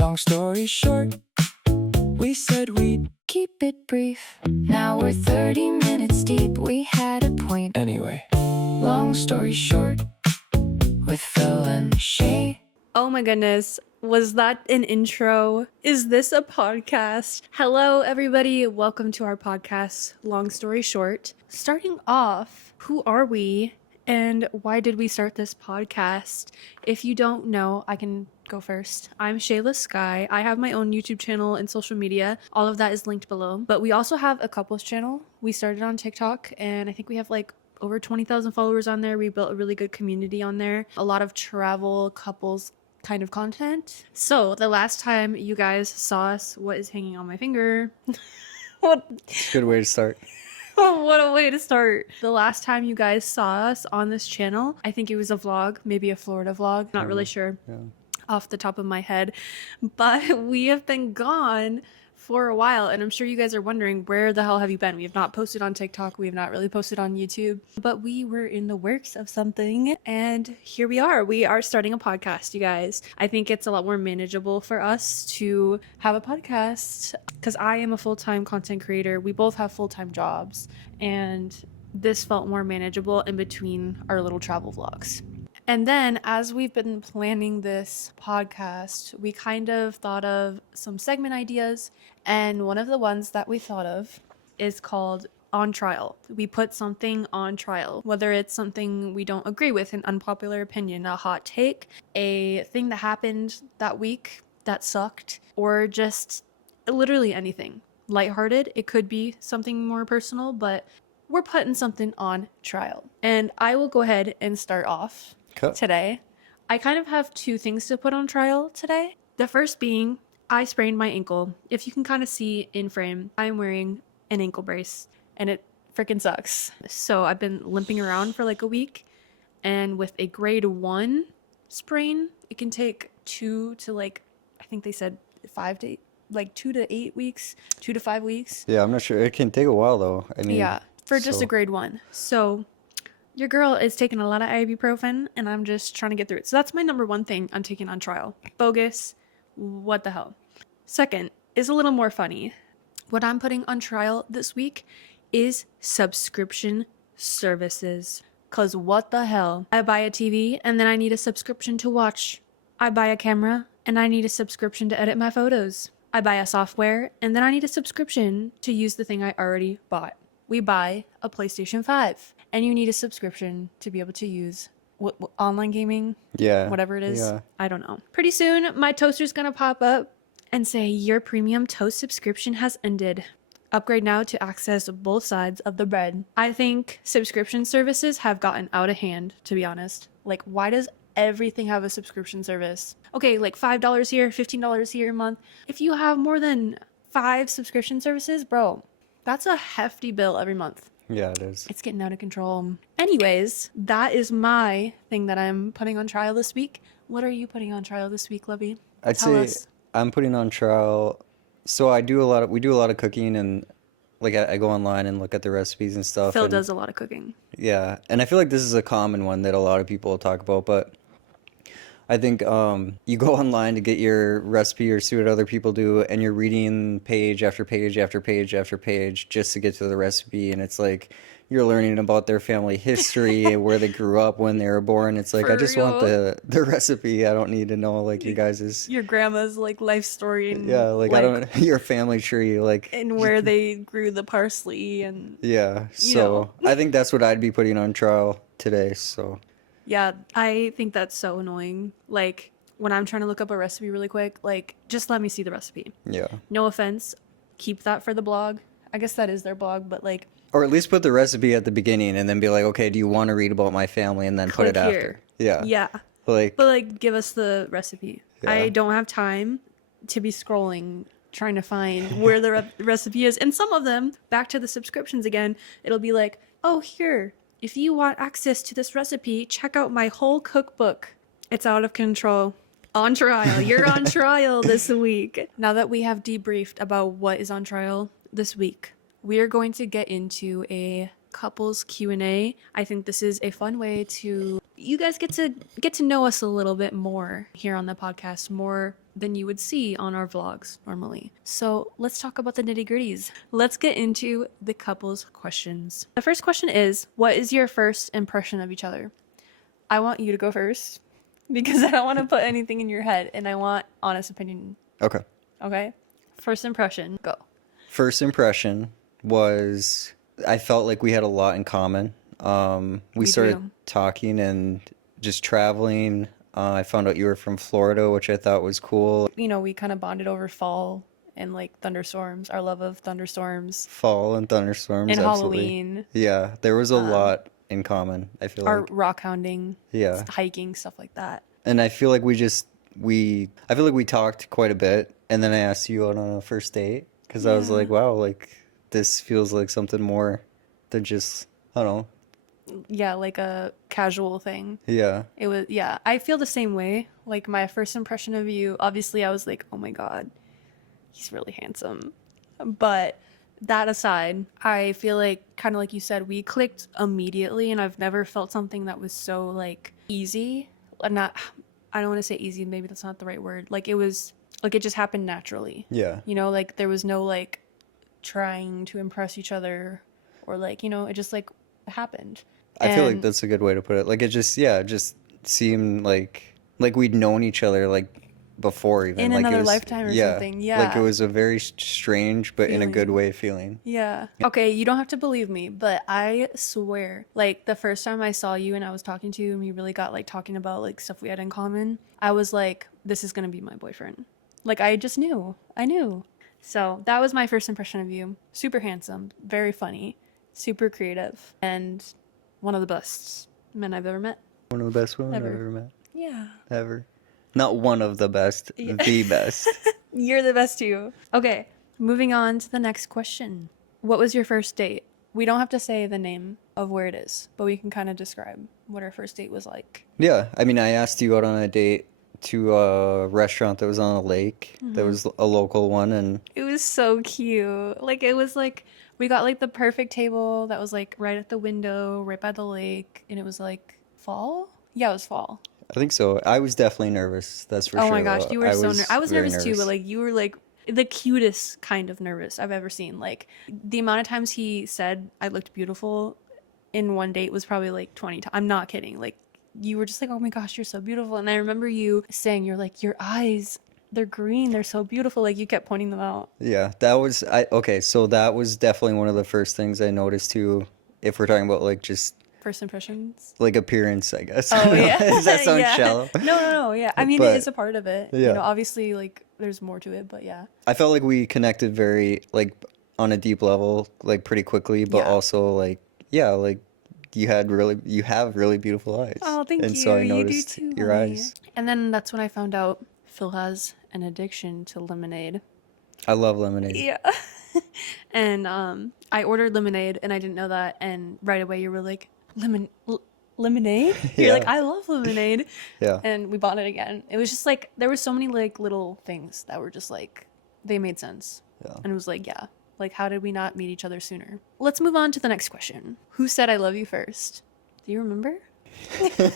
Long story short, we said we'd keep it brief. Now we're 30 minutes deep, we had a point. Anyway, long story short, with Phil and Shay. Oh my goodness, was that an intro? Is this a podcast? Hello everybody, welcome to our podcast, Long Story Short. Starting off, who are we and why did we start this podcast? If you don't know, I can go first. I'm Shayla Sky. I have my own YouTube channel and social media. All of that is linked below. But we also have a couples channel. We started on TikTok and I think we have like over 20,000 followers on there. We built a really good community on there. A lot of travel, couples kind of content. So the last time you guys saw us, what is hanging on my finger? What? Good way to start. What a way to start. The last time you guys saw us on this channel, I think it was a vlog, maybe a Florida vlog. Not really sure off the top of my head. But we have been gone for a while and I'm sure you guys are wondering, where the hell have you been? We have not posted on TikTok. We have not really posted on YouTube, but we were in the works of something and here we are. We are starting a podcast, you guys. I think it's a lot more manageable for us to have a podcast because I am a full-time content creator. We both have full-time jobs and this felt more manageable in between our little travel vlogs. And then as we've been planning this podcast, we kind of thought of some segment ideas. And one of the ones that we thought of is called On Trial. We put something on trial, whether it's something we don't agree with, an unpopular opinion, a hot take, a thing that happened that week that sucked, or just literally anything. Lighthearted. It could be something more personal, but we're putting something on trial. And I will go ahead and start off. Today. I kind of have two things to put on trial today. The first being, I sprained my ankle. If you can kind of see in frame, I'm wearing an ankle brace and it freaking sucks. So I've been limping around for like a week, and with a grade 1 sprain, it can take 2 to like, I think they said 5 to 8, like 2 to 8 weeks, 2 to 5 weeks. Yeah, I'm not sure. It can take a while though. I mean, yeah, for just a grade 1. So your girl is taking a lot of ibuprofen and I'm just trying to get through it. So that's my number one thing I'm taking on trial. Bogus. What the hell? Second is a little more funny. What I'm putting on trial this week is subscription services. Cause what the hell? I buy a TV and then I need a subscription to watch. I buy a camera and I need a subscription to edit my photos. I buy a software and then I need a subscription to use the thing I already bought. We buy a PlayStation 5 and you need a subscription to be able to use what online gaming, whatever it is. I don't know. Pretty soon, my toaster's gonna pop up and say, your premium toast subscription has ended. Upgrade now to access both sides of the bread. I think subscription services have gotten out of hand, to be honest. Like, why does everything have a subscription service? Okay, like $5 here, $15 here a month. If you have more than 5 subscription services, bro, that's a hefty bill every month. Yeah, it is. It's getting out of control. Anyways, that is my thing that I'm putting on trial this week. What are you putting on trial this week, Lovey? I'd say I'm putting on trial. So we do a lot of cooking, and like I go online and look at the recipes and stuff. Phil does a lot of cooking. Yeah, and I feel like this is a common one that a lot of people talk about, but I think you go online to get your recipe or see what other people do, and you're reading page after page after page after page just to get to the recipe, and it's like you're learning about their family history, where they grew up, when they were born. It's like, I just want the recipe. I don't need to know like you guys' your grandma's like life story and like I don't your family tree and where they grew the parsley and so I think that's what I'd be putting on trial today. So yeah, I think that's so annoying. Like, when I'm trying to look up a recipe really quick, like, just let me see the recipe. Yeah. No offense. Keep that for the blog. I guess that is their blog, but like... Or at least put the recipe at the beginning and then be like, okay, do you want to read about my family? And then put it after. Yeah. Yeah. But like, give us the recipe. Yeah. I don't have time to be scrolling, trying to find where the recipe is. And some of them, back to the subscriptions again, it'll be like, oh, here. If you want access to this recipe, check out my whole cookbook. It's out of control. On trial. You're on trial this week. Now that we have debriefed about what is on trial this week, we are going to get into a couples Q&A. I think this is a fun way to you guys get to know us a little bit more here on the podcast, more than you would see on our vlogs normally. So let's talk about the nitty gritties. Let's get into the couples questions. The first question is, what is your first impression of each other? I want you to go first because I don't want to put anything in your head and I want honest opinion. Okay. Okay? First impression, go. First impression was I felt like we had a lot in common. We started do. talking and just traveling. I found out you were from Florida, which I thought was cool. You know, we kind of bonded over fall and like thunderstorms, our love of thunderstorms. Fall and thunderstorms, And absolutely. Halloween. Yeah, there was a lot in common, I feel Our like. rock hounding, Yeah. hiking, stuff like that. And I feel like I feel like we talked quite a bit. And then I asked you out on a first date because I was like, wow, like this feels like something more than just, I don't know. Yeah, like a casual thing. Yeah. It was, yeah, I feel the same way. Like my first impression of you, obviously I was like, oh my God, he's really handsome. But that aside, I feel like kind of like you said, we clicked immediately and I've never felt something that was so like easy. Not, I don't want to say easy, maybe that's not the right word. Like it was, like it just happened naturally. Yeah. You know, like there was no like trying to impress each other or like, you know, it just like happened. I feel like And- that's a good way to put it. Like it just, yeah, it just seemed like we'd known each other like before even. In like another it was, lifetime or something, Like yeah. it was a very strange, but in a good Feeling. way feeling. Yeah. Okay, you don't have to believe me, but I swear, like the first time I saw you and I was talking to you and we really got like talking about like stuff we had in common, I was like, this is gonna be my boyfriend. Like I just knew. I knew. So that was my first impression of you. Super handsome, very funny, super creative, and one of the best men I've ever met. One of the best women I've Ever. ever met. Yeah. Ever. Not one of the best, the best. You're the best too. Okay, moving on to the next question. What was your first date? We don't have to say the name of where it is, but we can kind of describe what our first date was like. Yeah, I mean, I asked you out on a date to a restaurant that was on a lake. That was a local one, and It was so cute. Like it was like we got like the perfect table that was like right at the window, right by the lake, and it was like fall. Yeah, it was fall. I think so. I was definitely nervous. That's for Oh sure. my gosh, though. you were so nervous. I was very nervous too, but like you were like the cutest kind of nervous I've ever seen. Like the amount of times he said I looked beautiful in one date was probably like 20 times. I'm not kidding. Like you were just like, oh my gosh, you're so beautiful. And I remember you saying, you're like, your eyes, they're green, they're so beautiful. Like you kept pointing them out. Yeah, that was okay, so that was definitely one of the first things I noticed too, if we're talking about like just First impressions. like appearance, I guess. Oh yeah. Does that sound Yeah. shallow? No. Yeah. I mean, But- it is a part of it. Yeah. You know, obviously, like there's more to it, but yeah. I felt like we connected very like on a deep level, like pretty quickly, but Yeah. also like yeah, like you have really beautiful eyes. Oh, thank and you. so I You do noticed too, your honey. eyes. And then that's when I found out Phil has an addiction to lemonade. I love lemonade. Yeah. And I ordered lemonade and I didn't know that. And right away you were like, lemonade? You're Yeah. like, I love lemonade. Yeah. And we bought it again. It was just like, there were so many like little things that were just like, they made sense. Yeah. And it was like, yeah, like how did we not meet each other sooner? Let's move on to the next question. Who said I love you first? Do you remember?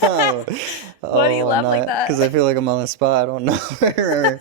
Why do you laugh like that? Because I feel like I'm on the spot. I don't know.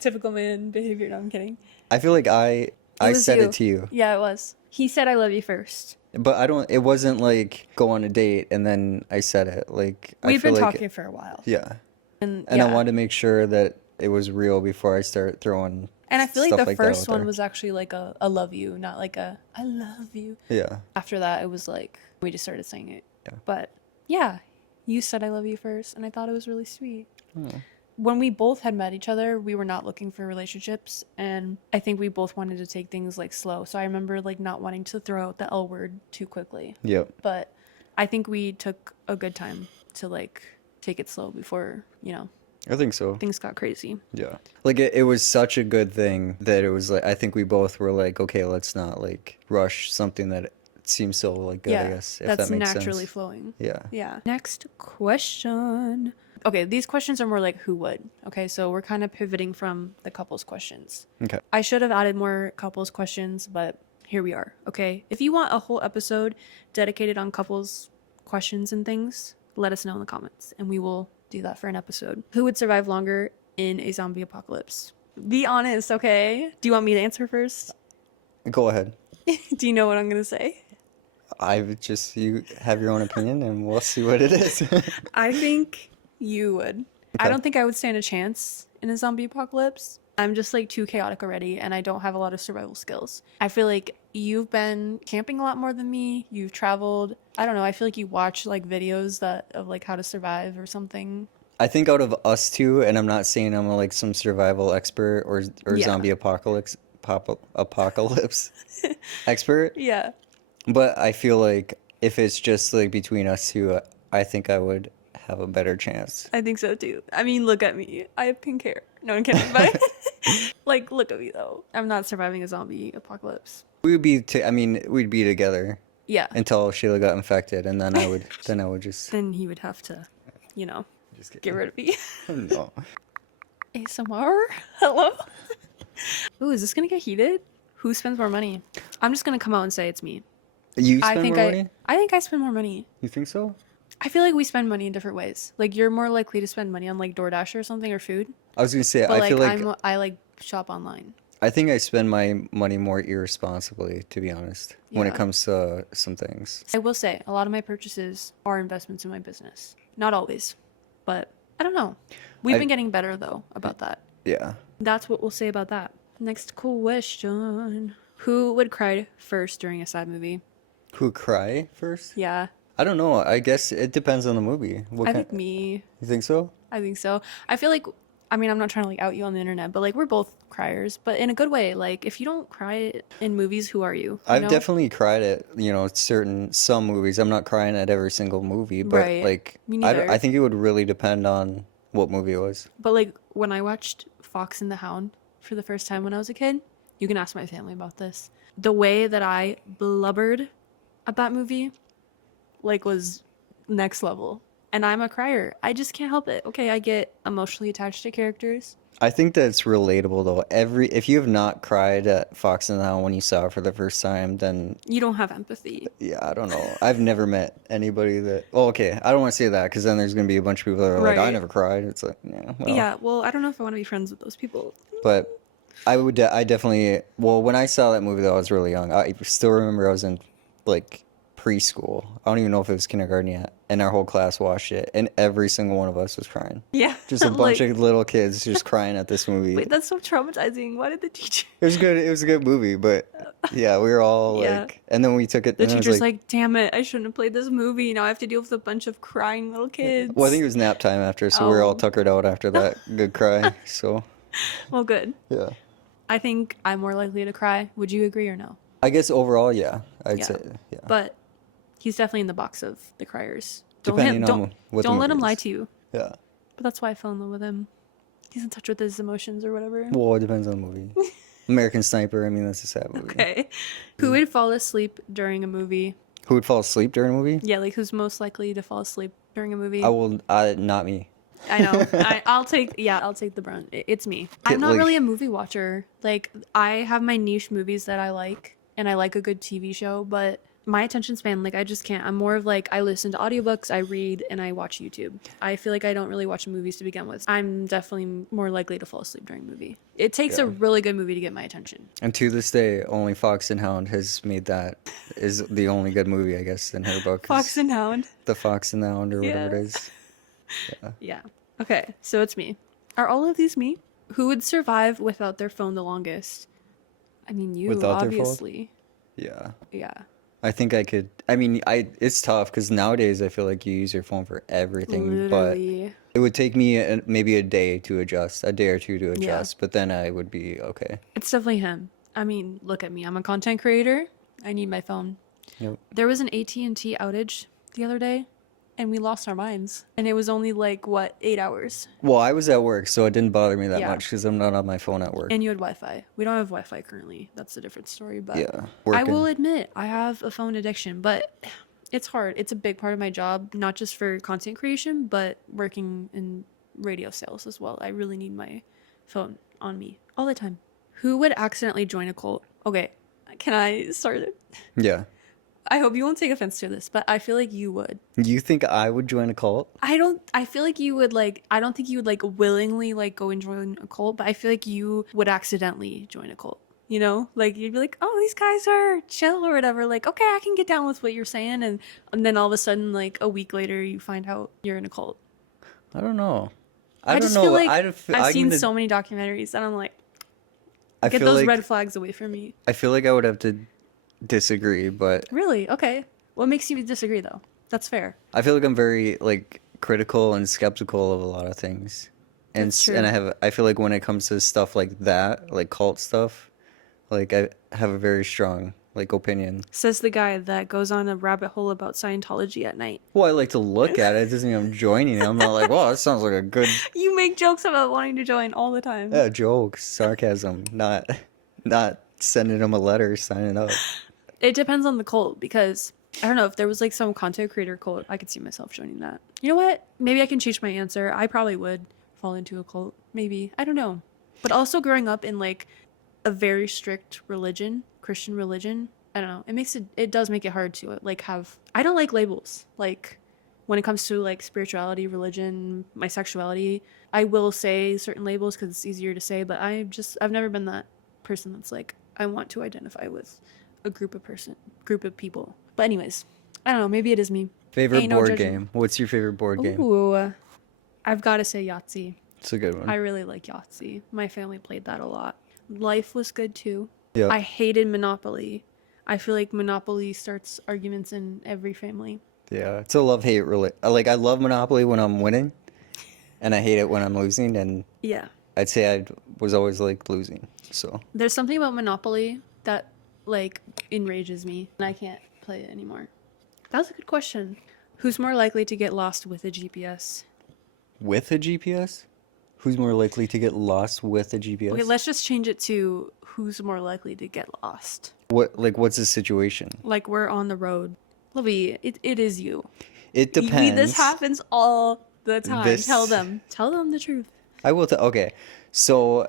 Typical man behavior. No, I'm kidding. I feel like I was said you. it to you. Yeah, it was. He said I love you first. But it wasn't like go on a date and then I said it. Like I We've feel been like, talking for a while. Yeah. And And yeah. I wanted to make sure that it was real before I start throwing And I feel like stuff the that first out one there. was actually like a love you, not like a I love you. Yeah. After that, it was like we just started saying it. Yeah. But yeah, you said I love you first, and I thought it was really sweet. Oh. When we both had met each other, we were not looking for relationships, and I think we both wanted to take things like slow. So I remember like not wanting to throw out the L word too quickly. Yep. But I think we took a good time to like take it slow before, you know, I think so. things got crazy. Yeah. Like it was such a good thing that it was like I think we both were like, okay, let's not like rush something that seems so like good, I guess. If that's that makes naturally sense. flowing. Yeah. Yeah. Next question. Okay, these questions are more like who would. Okay, so we're kind of pivoting from the couples questions. Okay. I should have added more couples questions, but here we are. Okay, if you want a whole episode dedicated on couples questions and things, let us know in the comments and we will do that for an episode. Who would survive longer in a zombie apocalypse? Be honest, okay? Do you want me to answer first? Go ahead. Do you know what I'm gonna say? You have your own opinion, and we'll see what it is. I think you would. I Okay. don't think I would stand a chance in a zombie apocalypse. I'm just like too chaotic already, and I don't have a lot of survival skills. I feel like you've been camping a lot more than me. You've traveled. I don't know. I feel like you watch like videos of like how to survive or something. I think out of us two, and I'm not saying I'm like some survival expert or Yeah. zombie apocalypse expert, Yeah. but I feel like if it's just like between us two, I think I would have a better chance. I think so too. I mean, look at me. I have pink hair. No, I'm kidding. But like, look at me though. I'm not surviving a zombie apocalypse. We'd be together Yeah. until Shayla got infected, and then I would just Then he would have to, you know, just get rid of me. no. ASMR? Hello? Ooh, is this gonna get heated? Who spends more money? I'm just gonna come out and say it's me. You I spend think more money? I think I spend more money. You think so? I feel like we spend money in different ways. Like you're more likely to spend money on like DoorDash or something or food. I was gonna say But I feel like I like shop online. I think I spend my money more irresponsibly, to be honest, when it Yeah. comes to some things. I will say a lot of my purchases are investments in my business. Not always, but I don't know. We've been getting better though about that. Yeah. That's what we'll say about that. Next question. Who would cry first during a sad movie? Who cry first? Yeah, I don't know. I guess it depends on the movie. I think me. You think so? I think so. I feel like, I mean, I'm not trying to like out you on the internet, but like we're both criers, but in a good way. Like if you don't cry in movies, who are you? You I've know? definitely cried at, some movies. I'm not crying at every single movie, but Right. like Me neither. I think it would really depend on what movie it was. But like when I watched Fox and the Hound for the first time when I was a kid, you can ask my family about this. The way that I blubbered at that movie, like, was next level. And I'm a crier. I just can't help it. Okay, I get emotionally attached to characters. I think that's relatable though. If you have not cried at Fox and the Hound when you saw it for the first time, then You don't have empathy. yeah, I don't know. I've never met anybody that. Well, okay, I don't want to say that because then there's gonna be a bunch of people that are like, I Right. never cried. It's like, yeah, well. Yeah, well, I don't know if I want to be friends with those people. But I definitely. Well, when I saw that movie, though, I was really young. I still remember I was in like preschool. I don't even know if it was kindergarten yet, and our whole class watched it, and every single one of us was crying. Yeah. Just a bunch of little kids just crying at this movie. Wait, that's so traumatizing. Why did the teacher... It was good. It was a good movie, but yeah, we were all Yeah. like, and then we took it. The and I was teacher's like, damn it, I shouldn't have played this movie. Now I have to deal with a bunch of crying little kids. well, I think it was nap time after, so we were all Oh. tuckered out after that good cry. So Well, good. yeah, I think I'm more likely to cry. Would you agree or no? I guess overall, yeah, I'd Yeah. say yeah. But he's definitely in the box of the criers. Depending on what the don't let him movie lie is. to you. Yeah. But that's why I fell in love with him. He's in touch with his emotions or whatever. Well, it depends on the movie. American Sniper. I mean, that's a sad movie. Okay. Who would fall asleep during a movie? Who would fall asleep during a movie? Yeah, like who's most likely to fall asleep during a movie? I will. Not me. I know. I'll take the brunt. It's me. I'm not like- really a movie watcher. Like I have my niche movies that I like, and I like a good TV show, but my attention span, like I just can't. I'm more of like I listen to audiobooks, I read, and I watch YouTube. I feel like I don't really watch movies to begin with. I'm definitely more likely to fall asleep during a movie. It takes a really good movie to get my attention. And to this day, only Fox and Hound has made that is the only good movie, I guess, in her book. Fox and Hound. The Fox and the Hound, or whatever it is. Yeah. Okay, so it's me. Are all of these me? Who would survive without their phone the longest? I mean, you, Without their phone? obviously. Yeah. Yeah. I think I could. I mean, it's tough because nowadays I feel like you use your phone for everything. Literally. But it would take me maybe a day to adjust, a day or two to adjust. But then I would be okay. It's definitely him. I mean, look at me. I'm a content creator. I need my phone. Yep. There was an AT&T outage the other day, and we lost our minds. And it was only like, what, 8 hours? Well, I was at work, so it didn't bother me that Yeah. much because I'm not on my phone at work. And you had Wi-Fi. We don't have Wi-Fi currently. That's a different story. But Yeah, I working. will admit, I have a phone addiction, but it's hard. It's a big part of my job, not just for content creation, but working in radio sales as well. I really need my phone on me all the time. Who would accidentally join a cult? Okay, can I start it? Yeah. I hope you won't take offense to this, but I feel like you would. You think I would join a cult? I feel like you would like, I don't think you would like willingly like go and join a cult, but I feel like you would accidentally join a cult. You know, like you'd be like, oh, these guys are chill or whatever. Like, okay, I can get down with what you're saying. And then all of a sudden, like a week later, you find out you're in a cult. I don't know. I don't just know. feel like I'm I've seen gonna- so many documentaries and I'm like, I get feel those like red flags away from me. I feel like I would have to disagree, but Really? Okay. What makes you disagree though? That's fair. I feel like I'm very like critical and skeptical of a lot of things. And That's true. and I feel like when it comes to stuff like that, like cult stuff, like I have a very strong like opinion. Says the guy that goes on a rabbit hole about Scientology at night. Well, I like to look at it. It doesn't mean I'm joining it. I'm not like, wow, that sounds like a good You make jokes about wanting to join all the time. jokes, sarcasm, not sending them a letter, signing up. It depends on the cult because I don't know if there was like some content creator cult, I could see myself joining that. You know what? Maybe I can change my answer. I probably would fall into a cult. Maybe. I don't know. But also growing up in like a very strict religion, Christian religion, I don't know. It does make it hard to like have, I don't like labels. Like when it comes to like spirituality, religion, my sexuality, I will say certain labels because it's easier to say, but I've never been that person that's like, I want to identify with a group of people. But anyways, I don't know. Maybe it is me. Favorite Ain't no board judgment. game? What's your favorite board game? Ooh, I've got to say Yahtzee. It's a good one. I really like Yahtzee. My family played that a lot. Life was good too. Yeah. I hated Monopoly. I feel like Monopoly starts arguments in every family. Yeah, it's a love-hate like I love Monopoly when I'm winning, and I hate it when I'm losing, and Yeah. I'd say I was always like losing. So There's something about Monopoly that like enrages me and I can't play it anymore. That was a good question. Who's more likely to get lost with a GPS? with a GPS, who's more likely to get lost with a GPS? Okay, let's just change it to who's more likely to get lost. What's the situation? Like we're on the road. Libby, it is you. It depends. This happens all the time. This- Tell them the truth. I will tell. Okay, so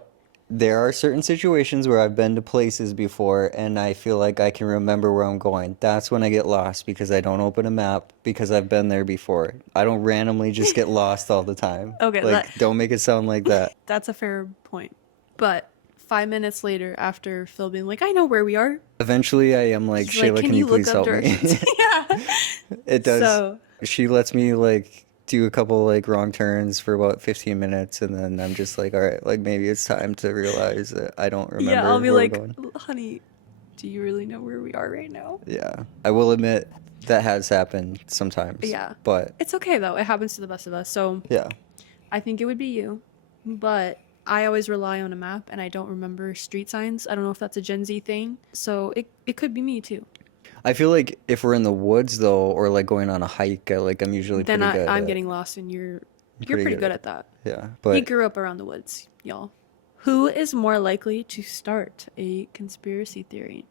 there are certain situations where I've been to places before and I feel like I can remember where I'm going. That's when I get lost because I don't open a map because I've been there before. I don't randomly just get lost all the time. Okay, like don't make it sound like that. That's a fair point. But 5 minutes later, after Phil being like, I know where we are. Eventually, I am like, She's like, Shayla, can you look please up help me? directions? Yeah. It does. So- She lets me like do a couple like wrong turns for about 15 minutes, and then I'm just like, all right, like maybe it's time to realize that I don't remember Yeah, I'll be where like, we're going. honey, do you really know where we are right now? Yeah, I will admit that has happened sometimes. Yeah. But It's okay though. It happens to the best of us. So yeah, I think it would be you. But I always rely on a map and I don't remember street signs. I don't know if that's a Gen Z thing. So it could be me too. I feel like if we're in the woods though, or like going on a hike, I'm usually Then pretty good. I'm at- getting lost and you're pretty pretty good good at at that. Yeah, He but grew up around the woods, y'all. Who is more likely to start a conspiracy theory?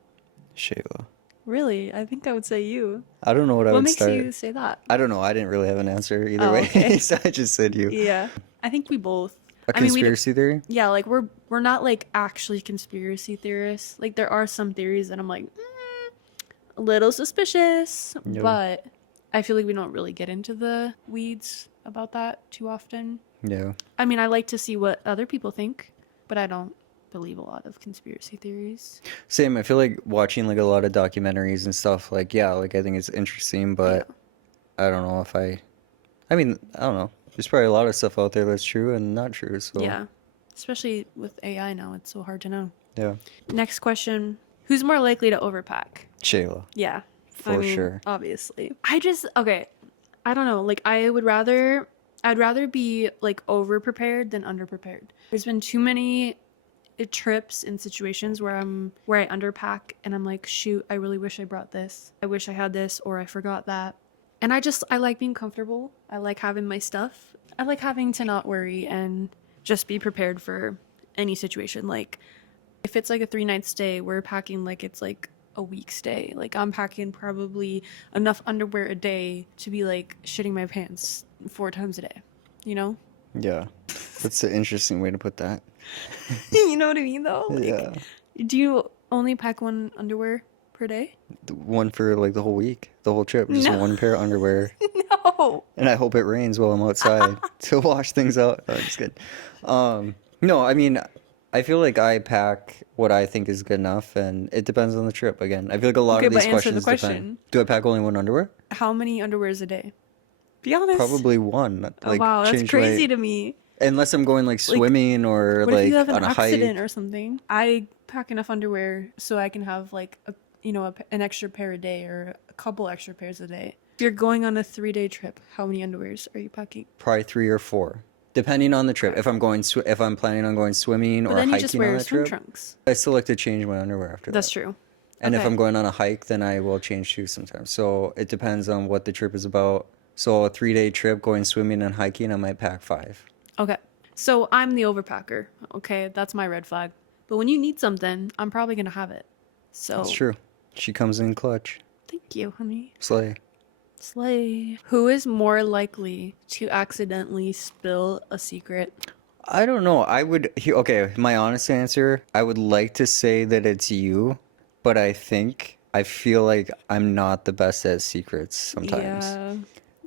Shayla, Really? I think I would say you. I don't know what I What would makes start. you say that? I don't know. I didn't really have an answer either Oh, way, okay. so I just said you. Yeah. I think we both. A I mean, we d- conspiracy theory? Yeah, like we're not like actually conspiracy theorists. Like there are some theories that I'm like a little suspicious, No. but I feel like we don't really get into the weeds about that too often. Yeah. I mean, I like to see what other people think, but I don't believe a lot of conspiracy theories. Same. I feel like watching like a lot of documentaries and stuff. Like, yeah, like I think it's interesting, but I don't know if I mean, I don't know. There's probably a lot of stuff out there that's true and not true. So Yeah. Especially with AI now, it's so hard to know. yeah. Next question. Who's more likely to overpack? Shayla. Yeah. For sure. Obviously. Okay. I don't know. Like I'd rather be like over prepared than under prepared. There's been too many trips in situations where I underpack and I'm like, shoot, I really wish I brought this. I wish I had this or I forgot that. And I like being comfortable. I like having my stuff. I like having to not worry and just be prepared for any situation. Like if it's like a 3-night stay, we're packing like it's like a week stay. Like I'm packing probably enough underwear a day to be like shitting my pants 4 times a day, you know? Yeah. That's an interesting way to put that. You know what I mean though? Like, Yeah. do you only pack one underwear per day? One for like the whole week, the whole trip, just No. one pair of underwear. No. And I hope it rains while I'm outside to wash things out. No, I'm just kidding. No, I mean, I feel like I pack what I think is good enough, and it depends on the trip. Again, I feel like a lot Okay, of but these answer the questions question. depend. Do I pack only one underwear? How many underwears a day? Be honest. Probably one. Oh, Like, wow, that's change crazy my, to me. unless I'm going like swimming or What if like you have an on a accident hike. or something? I pack enough underwear so I can have like an extra pair a day or a couple extra pairs a day. If you're going on a 3-day trip, how many underwears are you packing? Probably 3 or 4, depending on the trip. If I'm going, if I'm planning on going swimming But or then you hiking just on wear that swim trip, trunks. I still like to change my underwear after That's that. true. And if Okay. I'm going on a hike, then I will change shoes sometimes. So it depends on what the trip is about. So a 3-day trip going swimming and hiking, I might pack 5. Okay. So I'm the overpacker. Okay, that's my red flag. But when you need something, I'm probably gonna have it. So That's true. She comes in clutch. Thank you, honey. Slay. Slay. Who is more likely to accidentally spill a secret? I don't know. Okay, my honest answer, I would like to say that it's you, but I feel like I'm not the best at secrets sometimes. Yeah.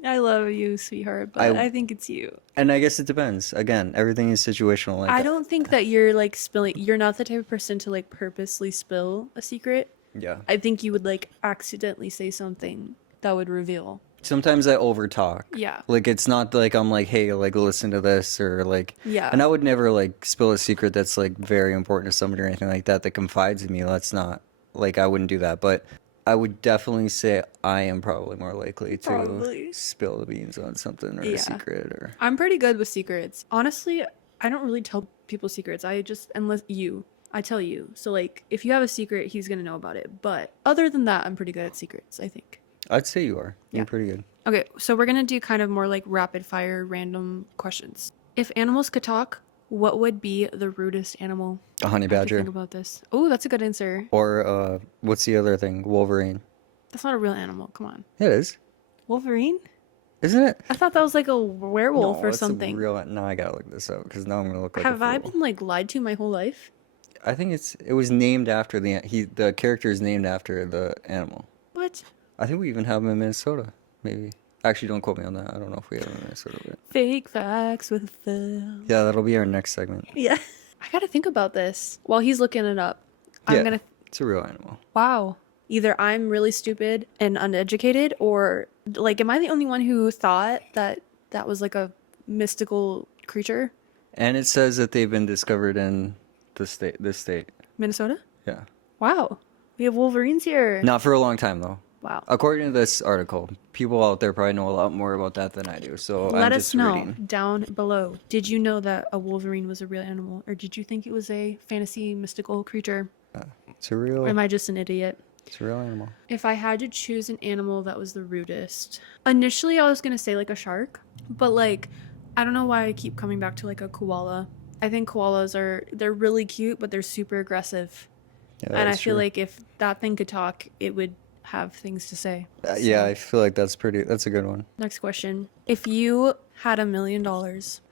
I love you, sweetheart, but I- I think it's you. And I guess it depends. Again, everything is situational. Like I don't think that you're like you're not the type of person to like purposely spill a secret. Yeah. I think you would like accidentally say something that would reveal. Sometimes I overtalk. Yeah. Like it's not like I'm like, hey, like listen to this or like. Yeah. And I would never like spill a secret that's like very important to somebody or anything like that confides in me. That's not like I wouldn't do that, but I would definitely say I am probably more likely to Probably. spill the beans on something or Yeah. a secret or. I'm pretty good with secrets. Honestly, I don't really tell people secrets. I tell you. So like if you have a secret, he's going to know about it. But other than that, I'm pretty good at secrets, I think. I'd say you are. Yeah. You're pretty good. Okay, so we're going to do kind of more like rapid fire random questions. If animals could talk, what would be the rudest animal? A honey I have to badger. think about this. Oh, that's a good answer. Or what's the other thing? Wolverine. That's not a real animal. Come on. It is. Wolverine? Isn't it? I thought that was like a werewolf No, or it's a something. Now I gotta look this up because now I'm gonna look like Have a I fool. been like lied to my whole life? I think it was named after the character is named after the animal. What? I think we even have him in Minnesota. Maybe. Actually, don't quote me on that. I don't know if we have him in Minnesota. But Fake facts with Phil. yeah, that'll be our next segment. Yeah. I gotta think about this while he's looking it up. I'm Yeah, gonna. it's a real animal. Wow. Either I'm really stupid and uneducated, or like, am I the only one who thought that that was like a mystical creature? And it says that they've been discovered in this state. Minnesota? Yeah. Wow. We have Wolverines here. Not for a long time though. Wow. According to this article, people out there probably know a lot more about that than I do. So Let I'm us just know reading. down below. Did you know that a Wolverine was a real animal, or did you think it was a fantasy mystical creature? It's a real. Or am I just an idiot? It's a real animal. If I had to choose an animal that was the rudest, initially I was gonna say like a shark, but like I don't know why I keep coming back to like a koala. I think they're really cute, but they're super aggressive. Yeah, And I that's feel true. like if that thing could talk, it would have things to say. Yeah, I feel like that's a good one. Next question. If you had $1 million,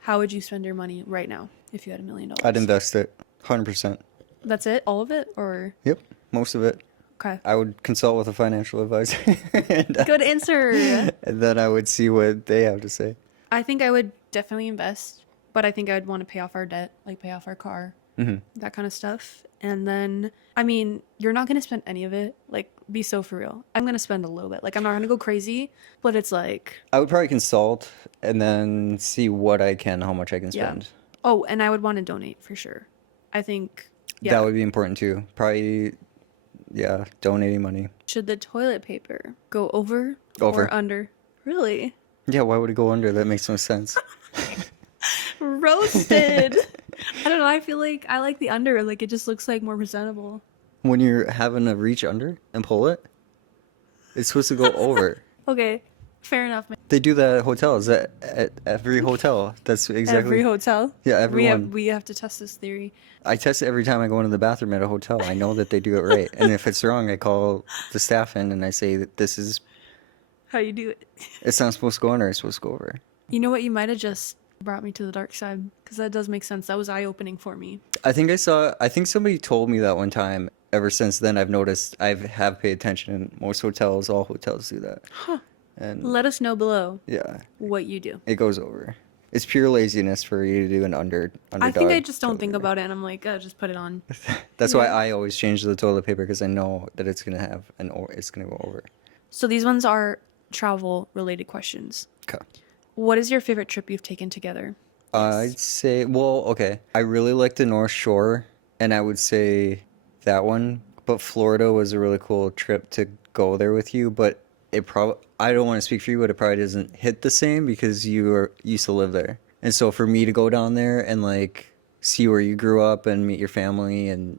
how would you spend your money right now if you had $1 million? I'd invest it 100%. That's it? All of it? Or Yep, most of it. okay. I would consult with a financial advisor and, Good answer. and then I would see what they have to say. I think I would definitely invest, but I think I would want to pay off our debt, like pay off our car, that kind of stuff. And then, I mean, you're not going to spend any of it. Like, be so for real. I'm going to spend a little bit. Like, I'm not going to go crazy, but it's like, I would probably consult and then see how much I can yeah. spend. Oh, and I would want to donate for sure. I think, yeah. That would be important too. Probably, yeah, donating money. Should the toilet paper go over Over. or under? Really? Yeah, why would it go under? That makes no sense. Roasted. I don't know. I feel like I like the under. Like, it just looks like more presentable. When you're having to reach under and pull it, it's supposed to go over. Okay. Fair enough. They do that at hotels. At every hotel. That's exactly. Every hotel. Yeah, everyone. We have to test this theory. I test it every time I go into the bathroom at a hotel. I know that they do it right. And if it's wrong, I call the staff in and I say that How you do it? it's not supposed to go under, it's supposed to go over. You know what? You might have just brought me to the dark side, because that does make sense. That was eye-opening for me. I think somebody told me that one time ever since then, I've noticed have paid attention. And most hotels, all hotels do that. Huh. And Let us know below yeah, what you do. it goes over. It's pure laziness for you to do an I think I just don't toilet think paper. about it, and I'm like, just put it on. That's why I always change the toilet paper, because I know that it's gonna have it's gonna go over. So these ones are travel related questions. Okay. What is your favorite trip you've taken together? I'd say, well, okay. I really like the North Shore, and I would say that one. But Florida was a really cool trip to go there with you. But it probably, I don't want to speak for you, but it probably doesn't hit the same because used to live there. And so for me to go down there and like see where you grew up and meet your family and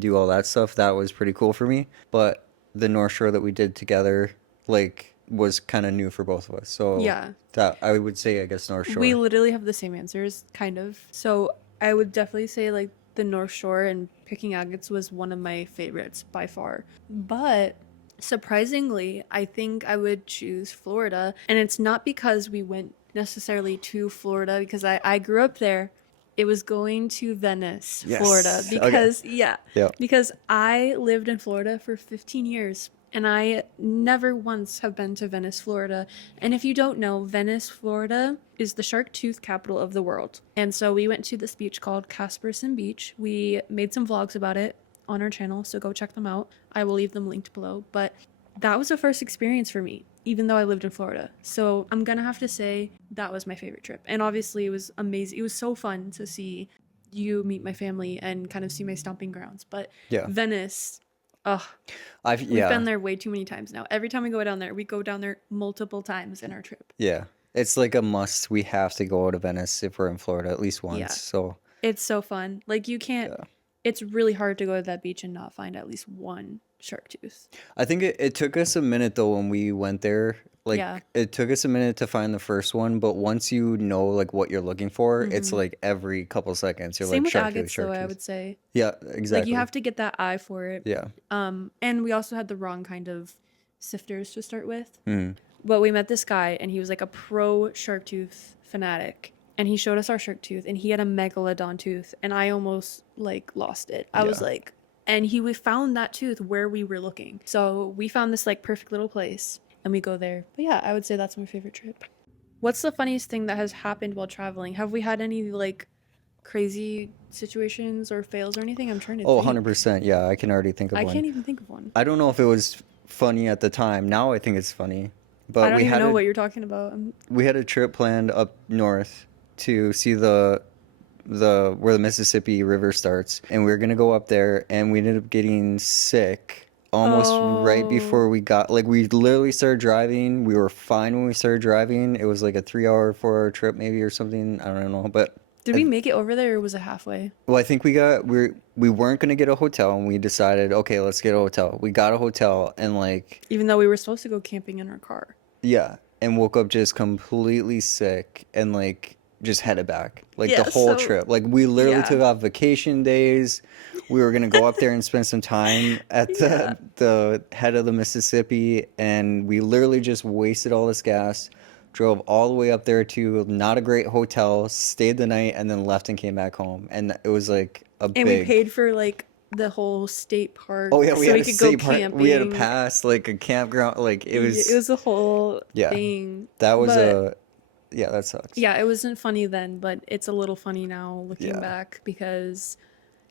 do all that stuff, that was pretty cool for me. But the North Shore that we did together, like, was kind of new for both of us. So Yeah. that I would say, I guess, North Shore. We literally have the same answers, kind of. So I would definitely say like the North Shore, and picking agates was one of my favorites by far. But surprisingly, I think I would choose Florida. And it's not because we went necessarily to Florida, because I grew up there. It was going to Venice, Yes. Florida, Okay. because Yeah. because I lived in Florida for 15 years. And I never once have been to Venice, Florida. And if you don't know, Venice, Florida is the shark tooth capital of the world. And so we went to this beach called 𝙼𝙴𝙽𝙸𝙾𝙺 Beach. We made some vlogs about it on our channel, so go check them out. I will leave them linked below. But that was the first experience for me, even though I lived in Florida. So I'm going to have to say that was my favorite trip. And obviously it was amazing. It was so fun to see you meet my family and kind of see my stomping grounds. But Yeah. Venice... Ugh, we've been there way too many times now. Every time we go down there multiple times in our trip. Yeah. It's like a must. We have to go to Venice if we're in Florida at least once. Yeah. So It's so fun. Like you can't, it's really hard to go to that beach and not find at least one shark tooth. I think it took us a minute though when we went there. Like it took us a minute to find the first one, but once you know like what you're looking for, it's like every couple seconds you're Same like with shark tooth, agates shark though, tooth. I would say. Yeah, exactly. Like you have to get that eye for it. Yeah. And we also had the wrong kind of sifters to start with. Mm. But we met this guy and he was like a pro shark tooth fanatic. And he showed us our shark tooth and he had a megalodon tooth and I almost like lost it. I was like, and we found that tooth where we were looking. So we found this like perfect little place and we go there. But yeah, I would say that's my favorite trip. What's the funniest thing that has happened while traveling? Have we had any like crazy situations or fails or anything? I'm trying to Oh, think. 100%. Yeah, I can already think of I one. can't even think of one. I don't know if it was funny at the time. Now I think it's funny. But I don't we even had know what you're talking about. we had a trip planned up north to see the where the Mississippi River starts, and we were gonna go up there, and we ended up getting sick almost right before we got, like, we literally started driving. We were fine when we started driving. It was like a 3 hour, 4 hour trip maybe or something. I don't know, but Did we make it over there or was it halfway? well, I think we weren't gonna get a hotel, and we decided, okay, let's get a hotel. We got a hotel, and like, Even though we were supposed to go camping in our car. yeah, and woke up just completely sick and like just headed back like Yeah, the whole so- trip. Like we literally yeah. took off vacation days. We were gonna go up there and spend some time at the head of the Mississippi, and we literally just wasted all this gas. Drove all the way up there to not a great hotel, stayed the night, and then left and came back home. And it was like a And we paid for like the whole state park. Oh yeah, so we had we a could state go park. camping. We had a pass, like a campground. Like it was a whole Yeah. thing. that was But- yeah, that sucks. Yeah, it wasn't funny then, but it's a little funny now looking Yeah. back because,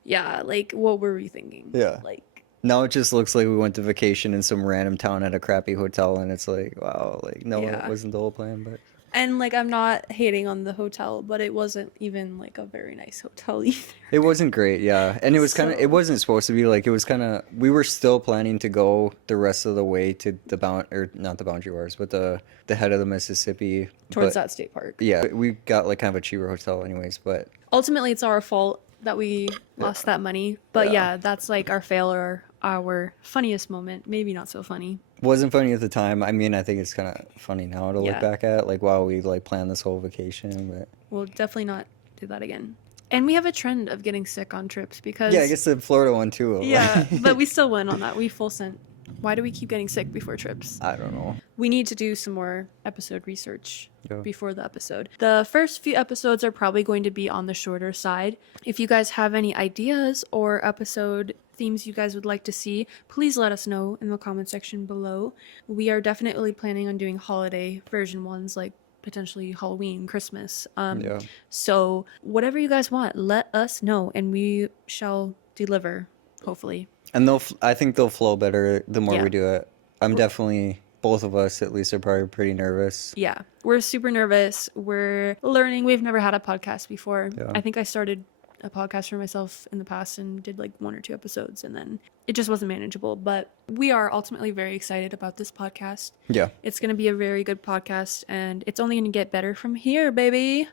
yeah, like what were we thinking? Yeah. Like, Now it just looks like we went to vacation in some random town at a crappy hotel, and it's like, wow, like no, Yeah. it wasn't the whole plan, but and like I'm not hating on the hotel, but it wasn't even like a very nice hotel either. it wasn't great, yeah. And it was kind of, So- it wasn't supposed to be like, it was kind of, we were still planning to go the rest of the way to the or not the Boundary Wars, but the head of the Mississippi. Towards but, that state park. Yeah, we got like kind of a cheaper hotel anyways, but Ultimately, it's our fault that we lost that money. But Yeah. yeah, that's like our fail or our funniest moment. Maybe not so funny. wasn't funny at the time. I mean, I think it's kind of funny now to look Yeah. back at, like, wow, we like planned this whole vacation, but We'll definitely not do that again. And we have a trend of getting sick on trips because yeah, I guess the Florida one too. yeah, but we still went on that. We full sent. Why do we keep getting sick before trips? I don't know. We need to do some more episode research Yeah. before the episode. The first few episodes are probably going to be on the shorter side. If you guys have any ideas or episode themes you guys would like to see, please let us know in the comment section below. We are definitely planning on doing holiday version ones, like potentially Halloween, Christmas. Yeah. So whatever you guys want, let us know and we shall deliver, hopefully. And I think they'll flow better the more Yeah. we do it. I'm definitely, both of us at least are probably pretty nervous. Yeah, we're super nervous. We're learning. We've never had a podcast before. Yeah. I think I started a podcast for myself in the past and did like 1 or 2 episodes, and then it just wasn't manageable. But we are ultimately very excited about this podcast. Yeah. It's going to be a very good podcast, and it's only going to get better from here, baby.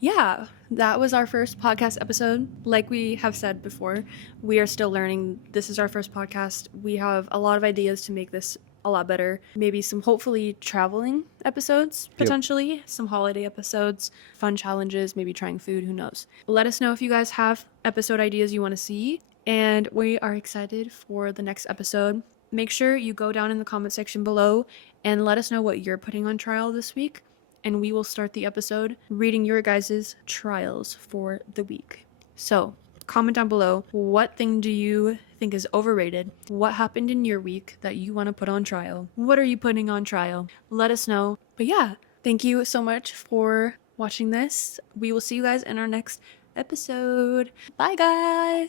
Yeah, that was our first podcast episode. Like we have said before, we are still learning. This is our first podcast. We have a lot of ideas to make this a lot better. Maybe some hopefully traveling episodes, potentially some holiday episodes, fun challenges, maybe trying food, who knows. Let us know if you guys have episode ideas you want to see, and we are excited for the next episode. Make sure you go down in the comment section below and let us know what you're putting on trial this week, and we will start the episode reading your guys' trials for the week. So comment down below, what thing do you think is overrated? What happened in your week that you want to put on trial? What are you putting on trial? Let us know. But yeah, thank you so much for watching this. We will see you guys in our next episode. Bye, guys.